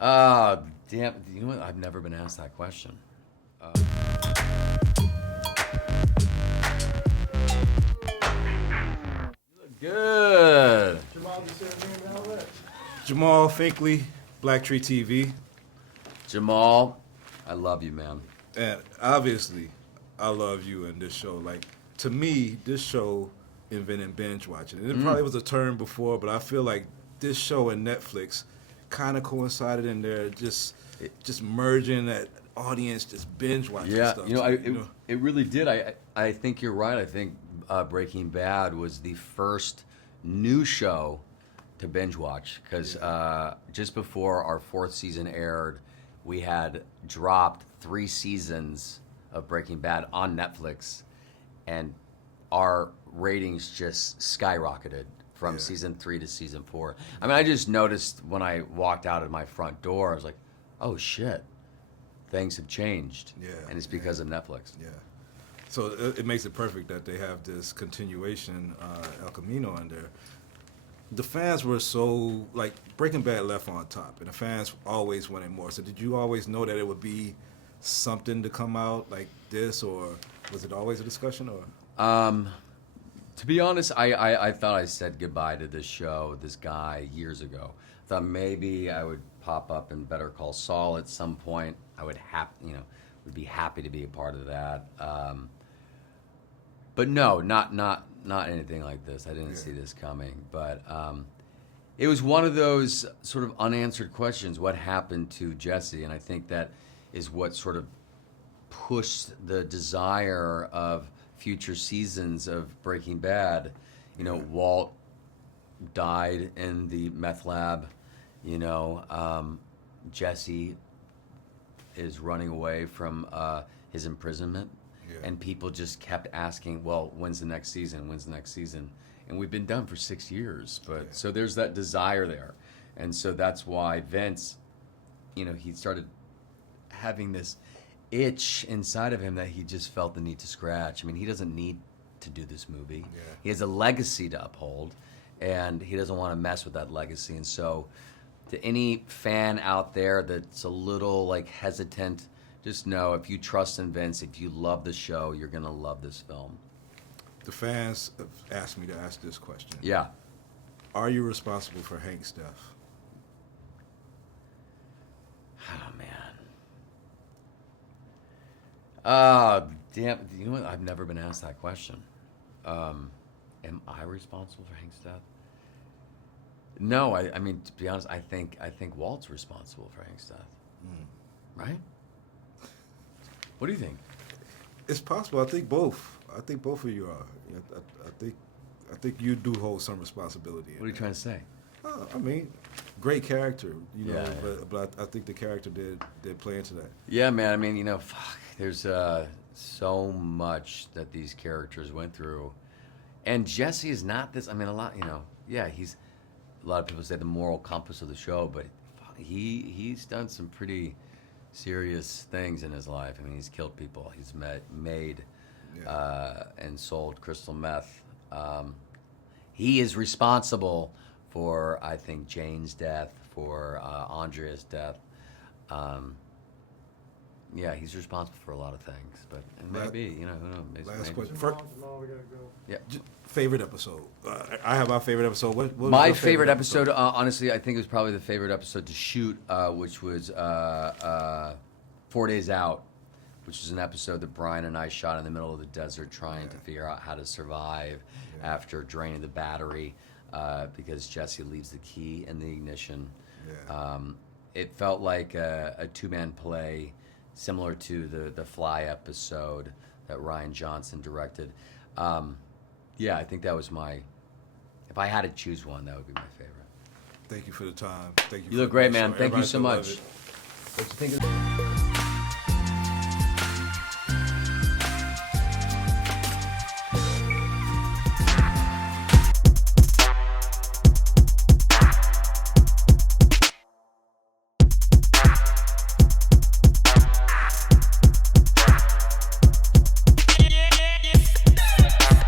Damn. You know what? I've never been asked that question. You look good. Jamaal Finkley, Blacktree TV. Jamaal, I love you, man. And obviously, I love you in this show. Like, to me, this show invented binge watching. And it probably was a term before, but I feel like this show and Netflix kind of coincided in there, just merging that audience, just binge watching stuff. It really did. I think you're right. I think Breaking Bad was the first new show to binge watch because just before our 4th season aired, we had dropped 3 seasons of Breaking Bad on Netflix, and our ratings just skyrocketed from season 3 to season 4. I mean, I just noticed when I walked out of my front door, I was like, oh shit, things have changed. Yeah. And it's because of Netflix. Yeah. So it makes it perfect that they have this continuation, El Camino, in there. The fans were so, like, Breaking Bad left on top, and the fans always wanted more. So did you always know that it would be something to come out like this, or was it always a discussion? Or To be honest, I thought I said goodbye to this show, this guy, years ago. I thought maybe I would pop up in Better Call Saul at some point. I would would be happy to be a part of that. But no, not anything like this. I didn't see this coming. But it was one of those sort of unanswered questions. What happened to Jesse? And I think that is what sort of pushed the desire of future seasons of Breaking Bad. Walt died in the meth lab. Jesse is running away from his imprisonment. Yeah. And people just kept asking, well, when's the next season? When's the next season? And we've been done for 6 years. But so there's that desire there. And so that's why Vince, he started having this itch inside of him that he just felt the need to scratch. I mean, he doesn't need to do this movie. Yeah. He has a legacy to uphold, and he doesn't want to mess with that legacy. And so to any fan out there that's a little hesitant, just know if you trust in Vince, if you love the show, you're going to love this film. The fans have asked me to ask this question. Yeah. Are you responsible for Hank's death? Oh, man. Damn. You know what? I've never been asked that question. Am I responsible for Hank's death? No, I mean, to be honest, I think Walt's responsible for Hank's death. Right? What do you think? It's possible. I think both. I think both of you are. I think you do hold some responsibility. What are you trying to say? I mean, great character, but I think the character did play into that. Yeah, man. I mean, there's so much that these characters went through, and Jesse is not this. I mean, he's a lot of people say the moral compass of the show, but he's done some pretty serious things in his life. I mean, he's killed people. He's made and sold crystal meth. He is responsible for, I think, Jane's death, for Andrea's death. He's responsible for a lot of things, but maybe, who knows? Last question. Jamaal, we gotta go. Yeah. Favorite episode? I have my favorite episode. What was my your favorite episode, honestly, I think it was probably the favorite episode to shoot, which was 4 Days Out, which is an episode that Brian and I shot in the middle of the desert trying to figure out how to survive after draining the battery because Jesse leaves the key in the ignition. Yeah. It felt like a two-man play similar to the Fly episode that Rian Johnson directed. I think that was if I had to choose one, that would be my favorite. Thank you for the time. Thank you. You look great, man. Thank you so much. What you think of